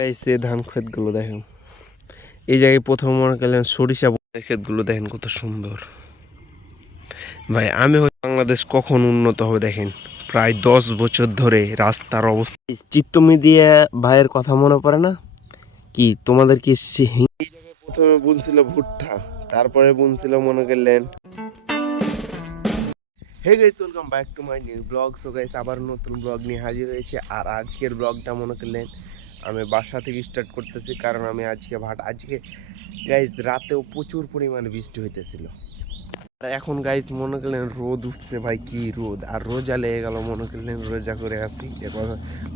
গাইছে ধান ক্ষেতগুলো দেখেন, এই জায়গায় প্রথম মনে করলেন সরিষা ক্ষেতগুলো দেখেন কত সুন্দর। ভাই আমি বাংলাদেশ কখন উন্নত হবে দেখেন, প্রায় 10 বছর ধরে রাস্তার অবস্থা। চিত্ত মিডিয়া ভাইয়ের কথা মনে পড়ে না কি তোমাদের কি? এই জায়গায় প্রথমে বুনছিল ভুট্টা, তারপরে বুনছিল মনে করলেন। Hey guys, welcome back to my new blog. So guys, আবার নতুন ব্লগ নিয়ে হাজির হয়েছে। আর আজকের ব্লগটা মনে করলেন আমি বাসা থেকে স্টার্ট করতেছি, কারণ আমি আজকে গাইস রাতেও প্রচুর পরিমাণে বৃষ্টি হইতেছিল। আর এখন গাইস মনে করলেন রোদ উঠছে, ভাই কি রোদ! আর রোজা লেগে গেল, মনে করলেন রোজা করে আসি এবার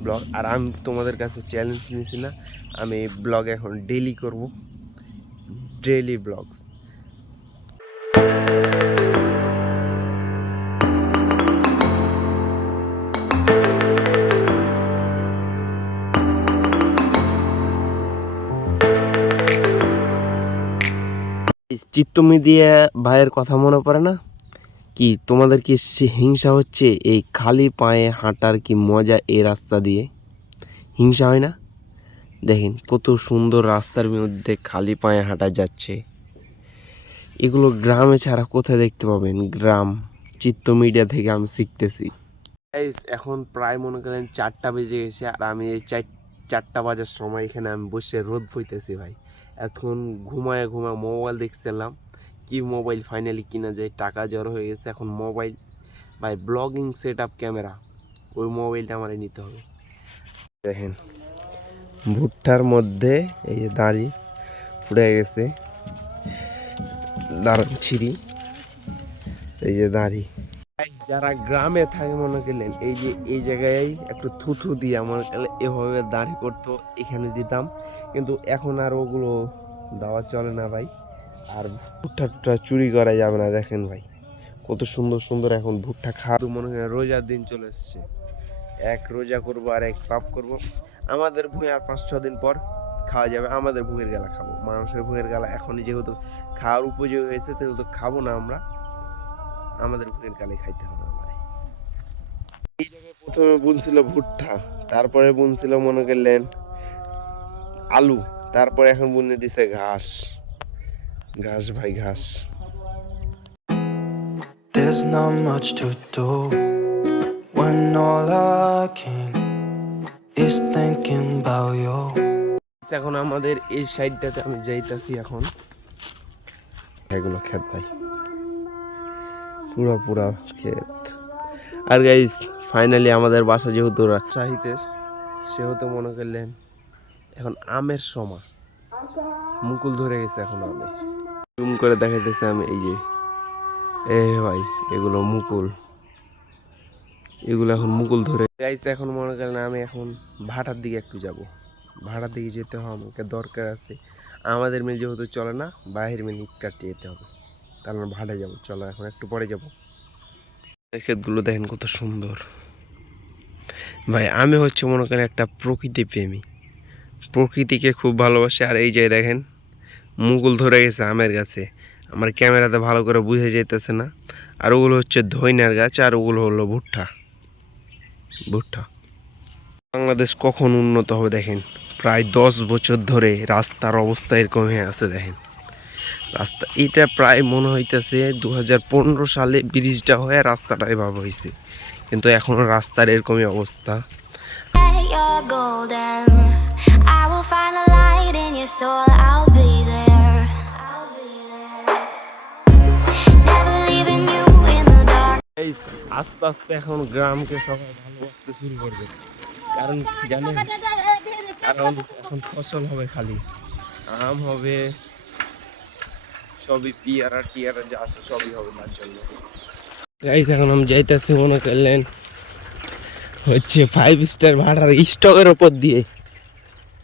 ব্লগ। আর আমি তোমাদের কাছে চ্যালেঞ্জ নিয়েছি না, আমি এই ব্লগ এখন ডেইলি করব, ডেইলি ব্লগস। চিত্ত মিডিয়া ভাইয়ের কথা মনে পড়ে না কি তোমাদের কি? হিংসা হচ্ছে এই খালি পায়ে হাঁটার কি মজা এই রাস্তা দিয়ে? হিংসা হয় না? দেখেন কত সুন্দর রাস্তার মধ্যে খালি পায়ে হাঁটা যাচ্ছে। এগুলো গ্রামে ছাড়া কোথায় দেখতে পাবেন? গ্রাম চিত্ত মিডিয়া থেকে আমি শিখতেছি। এখন প্রায় মনে করেন 4টা বেজে গেছে, আর আমি এই 4টা বাজার সময় এখানে আমি বসে রোদ বইতেছি ভাই। এখন ঘুমায় মোবাইল দেখছিলাম, কি মোবাইল ফাইনালি কিনা যায়, টাকা জড়ো হয়ে গেছে। এখন মোবাইল ভাই ব্লগিং সেট আপ ক্যামেরা, ওই মোবাইলটা আমার নিতে হবে। দেখেন ভুট্টার মধ্যে এই যে দাড়ি ফুটে গেছে, দাঁড়ান ছিঁড়ি, এই যে দাড়ি। যারা গ্রামে থাকে মনে করলেন এই যে এই জায়গায় একটু থুথু দিয়ে আমার এভাবে দাড়ি করতো, এখানে দিতাম। কিন্তু এখন আর ওগুলো দেওয়া চলে না ভাই, আর ভুট্টা টুট্টা চুরি করা যাবে না। দেখেন ভাই কত সুন্দর সুন্দর এখন ভুট্টা খাওয়া। মনে হয় রোজার দিন চলে এসছে, এক রোজা করবো আর এক পাপ করব। আমাদের ভুঁয়ে আর 5-6 দিন পর খাওয়া যাবে, আমাদের ভুঁয়ের গালা খাবো। মানুষের ভুঁয়ের গালা এখনই যেহেতু খাওয়ার উপযোগী হয়েছে, সেহেতু খাবো না আমরা, আমাদের ভুঁয়ের গালে খাইতে হবে আমার। এই জায়গায় প্রথমে বুনছিল ভুট্টা, তারপরে বুনছিল মনে করলেন আলু, তারপরে এখন বুনে দিছে ঘাস। ঘাস ভাই ঘাস। There's not much to do when all I can is thinking about you. এখন আমাদের এই সাইডটাতে আমি যাইতাছি এখন। এগুলো ক্ষেত ভাই, পুরা ক্ষেত। আর গাইস ফাইনালি আমাদের বাসা যেহেতু রাজশাহীতে, সেহেতু মনে করলেন এখন আমের সময়, মুকুল ধরে গেছে এখন আমে। জুম করে দেখাইতেছে আমি, এই যে ভাই এগুলো মুকুল, এগুলো এখন মুকুল ধরে গাইছে। এখন মনে করেন আমি এখন ভাটার দিকে একটু যাব, ভাটার দিকে যেতে হবে, আমাকে দরকার আছে। আমাদের মিল যেহেতু চলে না, বাইরের মিল কাটতে যেতে হবে, তার মানে ভাটা যাবো। চলো এখন একটু পরে যাবো। ক্ষেতগুলো দেখেন কত সুন্দর ভাই। আমি হচ্ছে মনে করেন একটা প্রকৃতি প্রেমী, প্রকৃতিকে খুব ভালোবাসে। আর এই যে দেখেন মুকুল ধরে গেছে আমের গাছে, আমার ক্যামেরাতে ভালো করে বুঝে যেতেছে না। আর ওগুলো হচ্ছে ধইনার গাছ, আর ওগুলো হলো ভুট্টা। বাংলাদেশ কখন উন্নত হবে দেখেন, প্রায় 10 বছর ধরে রাস্তার অবস্থা এরকম হয়ে আছে। দেখেন রাস্তা, এটা প্রায় মনে হইতেছে 2015 সালে ব্রিজটা হয়ে রাস্তাটা এভাবে হয়েছে, কিন্তু এখনো রাস্তার এরকমই অবস্থা। You're golden. I will find a light in your soul. I'll be there. Never leaving you in the dark. আস্তে আস্তে এখন গ্রামকে সবাই ভালোবাসতে শুরু করবে, কারণ জানেন, কারণ এখন ফসল হবে, খালি আম হবে, সবই পিয়ারা টিয়ারা যা আছে সবই হবে তার জন্য। গাইস এখন আমি যাইতেছি মনে করলেন হচ্ছে 5 স্টার ভাড়ার স্টকের ওপর দিয়ে,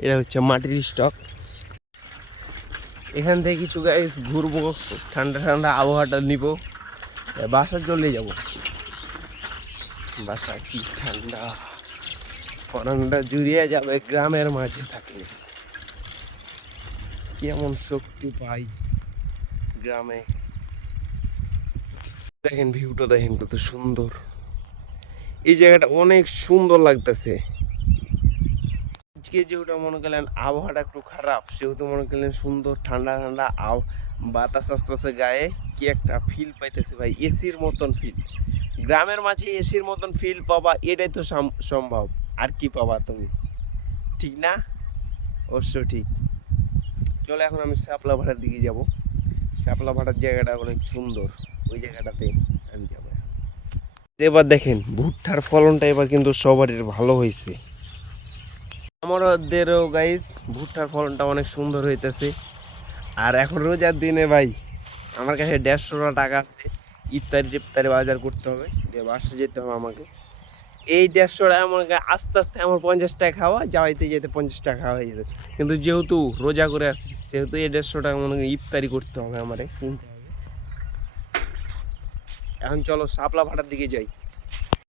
এটা হচ্ছে মাটির স্টক। এখান থেকে কিছু গাইস ঘুরবো, ঠান্ডা ঠান্ডা আবহাওয়াটা নিব, বাসা চলে যাব। বাসা কি ঠান্ডা, পরানটা জুড়িয়ে যাবে গ্রামের মাঝে থাকলে। কেমন শক্তি পাই গ্রামে। দেখেন ভিউটা দেখেন কত সুন্দর, এই জায়গাটা অনেক সুন্দর লাগতেছে। আজকে যেহেতু মনে করলেন আবহাওয়াটা একটু খারাপ, সেহেতু মনে করলেন সুন্দর ঠান্ডা ঠান্ডা বাতাস আসতেছে গায়ে, কি একটা ফিল পাইতেছে ভাই, এসির মতন ফিল। গ্রামের মাঝে এসির মতন ফিল পাবা, এটাই তো সম্ভব। আর কি পাবা তুমি, ঠিক না? অবশ্য ঠিক। চলো এখন আমি শাপলা ভাটার দিকে যাব। শাপলা ভাটার জায়গাটা অনেক সুন্দর, ওই জায়গাটাতে আমি যাবো। এবার দেখেন ভুট্টার ফলনটা এবার কিন্তু সবারই ভালো হয়েছে, আমাদেরও গাইস ভুট্টার ফলনটা অনেক সুন্দর হইতেছে। আর এখন রোজার দিনে ভাই আমার কাছে 150 টাকা আছে, ইফতারি বাজার করতে হবে, দিয়ে বাসে যেতে হবে আমাকে। এই 150 টাকা আমাকে আস্তে আস্তে আমার 50 টাকা খাওয়া, যাওয়াইতে যেতে 50 টাকা খাওয়া হয়ে যেত। কিন্তু যেহেতু রোজা করে আসছি, সেহেতু এই 150 টাকা মনে করি ইফতারি করতে হবে, আমারে কিনতে হবে। এখন চলো শাপলা ভাটার দিকে যাই।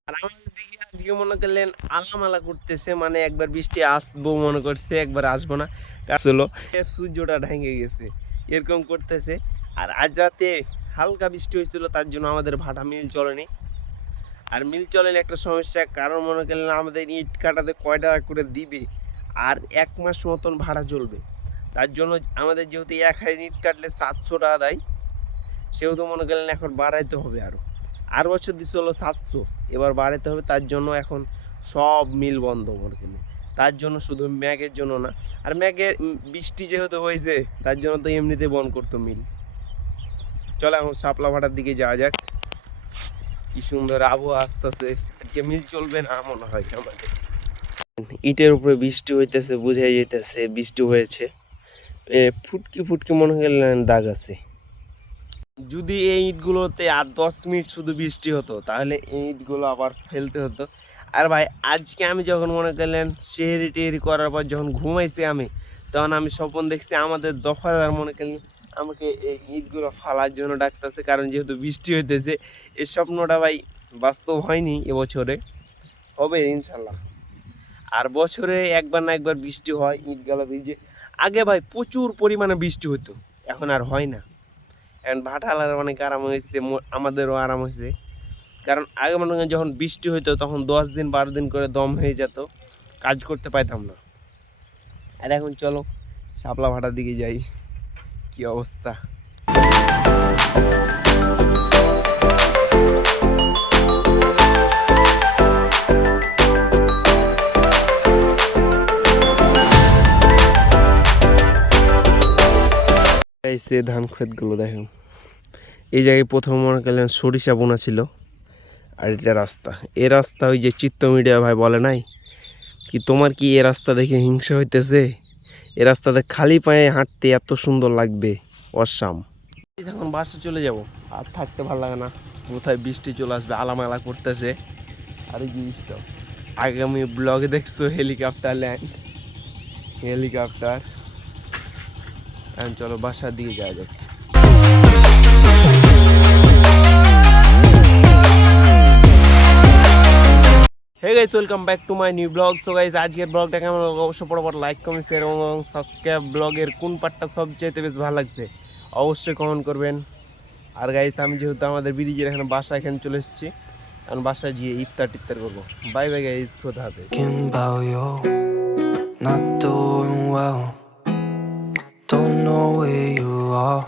আর আমাদের দিকে আজকে মনে করলেন আলামালা করতেছে, মানে একবার বৃষ্টি আসবো মনে করছে, একবার আসবো না, আসলো সূর্যটা ঢেকে গেছে, এরকম করতেছে। আর আজ রাতে হালকা বৃষ্টি হয়েছিল, তার জন্য আমাদের ভাটা মিল চলেনি। আর মিল চলেনি একটা সমস্যা, কারণ মনে করলেন আমাদের ইট কাটাতে কয় টাকা করে দিবে, আর 1 মাস মতন ভাড়া চলবে। তার জন্য আমাদের যেহেতু 1 হাজার ইট কাটলে 700 টাকা দেয়, সেহেতু মনে করলেন এখন বাড়াইতে হবে আরও। আর বছর দিচ্ছে হলো 700, এবার বাড়াইতে হবে। তার জন্য এখন সব মিল বন্ধ মনে করলেন, তার জন্য শুধু ম্যাগের জন্য না, আর ম্যাগের বৃষ্টি যেহেতু হয়েছে তার জন্য তো এমনিতে বন্ধ করতো মিল। চলো এখন শাপলা ভাটার দিকে যাওয়া যাক। কি সুন্দর আবহাওয়া আসতেছে, আজকে মিল চলবে না মনে হয় আমাদের। ইটের উপরে বৃষ্টি হইতেছে, বুঝাই যেতেছে বৃষ্টি হয়েছে। ফুটকি ফুটকি মনে করলেন দাগ আছে। যদি এই ইটগুলোতে আর 10 মিনিট শুধু বৃষ্টি হতো, তাহলে এই ইটগুলো আবার ফেলতে হতো। আর ভাই আজকে আমি যখন মনে করলেন সেহেরি টেহেরি করার পর যখন ঘুমাইছি আমি, তখন আমি স্বপ্ন দেখছি আমাদের দফাদার মনে করলেন আমাকে এই ইটগুলো ফালার জন্য ডাকতেছে, কারণ যেহেতু বৃষ্টি হইতেছে। এই স্বপ্নটা ভাই বাস্তব হয়নি, এবছরে হবে ইনশাল্লাহ। আর বছরে একবার না একবার বৃষ্টি হয়, ইটগুলো ভিজে। আগে ভাই প্রচুর পরিমাণে বৃষ্টি হতো, এখন আর হয় না। এখন ভাটালার অনেক আরাম হয়েছে, আমাদেরও আরাম হয়েছে। কারণ আগে মনে করেন যখন বৃষ্টি হইতো তখন 10 দিন 12 দিন করে দম হয়ে যেত, কাজ করতে পাইতাম না। আর এখন চলো শাপলা ভাটার দিকে যাই, কি অবস্থা। এই ধান ক্ষেতগুলো দেখেন, এই জায়গায় প্রথম মনে করলেন সরিষা বোনা ছিল। আর এটা রাস্তা, এ রাস্তা ওই যে চিত্ত মিডিয়া ভাই বলে নাই কি, তোমার কি এ রাস্তা দেখে হিংসা হইতেছে? এ রাস্তাতে খালি পায়ে হাঁটতে এত সুন্দর লাগবে, অসাম। এখন বাসে চলে যাব, আর থাকতে ভালো লাগে না, কোথায় বৃষ্টি চলে আসবে আলামালা করতেছে। আর এই জিনিসটা আগামী ব্লগে দেখছো হেলিকপ্টার ল্যান্ড, হেলিকপ্টার। এখন চলো বাসার দিকে যাওয়া যাক। Hey guys, welcome back to my new blog. So guys আজকের ব্লগটা কেমন লাগলো অবশ্যই পরপর লাইক কমেন্ট শেয়ার এবং সাবস্ক্রাইব। ব্লগের কোন পার্টটা সবচেয়ে বেশ ভালো লাগছে অবশ্যই কমেন্ট করবেন। আর গাইস আমি যেহেতু আমাদের ব্রিজের এখানে বাসা, এখানে চলে এসেছি, কারণ বাসায় গিয়ে ইফতার টিফতার করবো। বাই বাই গাইস, খোদা হাফেজ। Thinking about you, not doing well. Don't know where you are.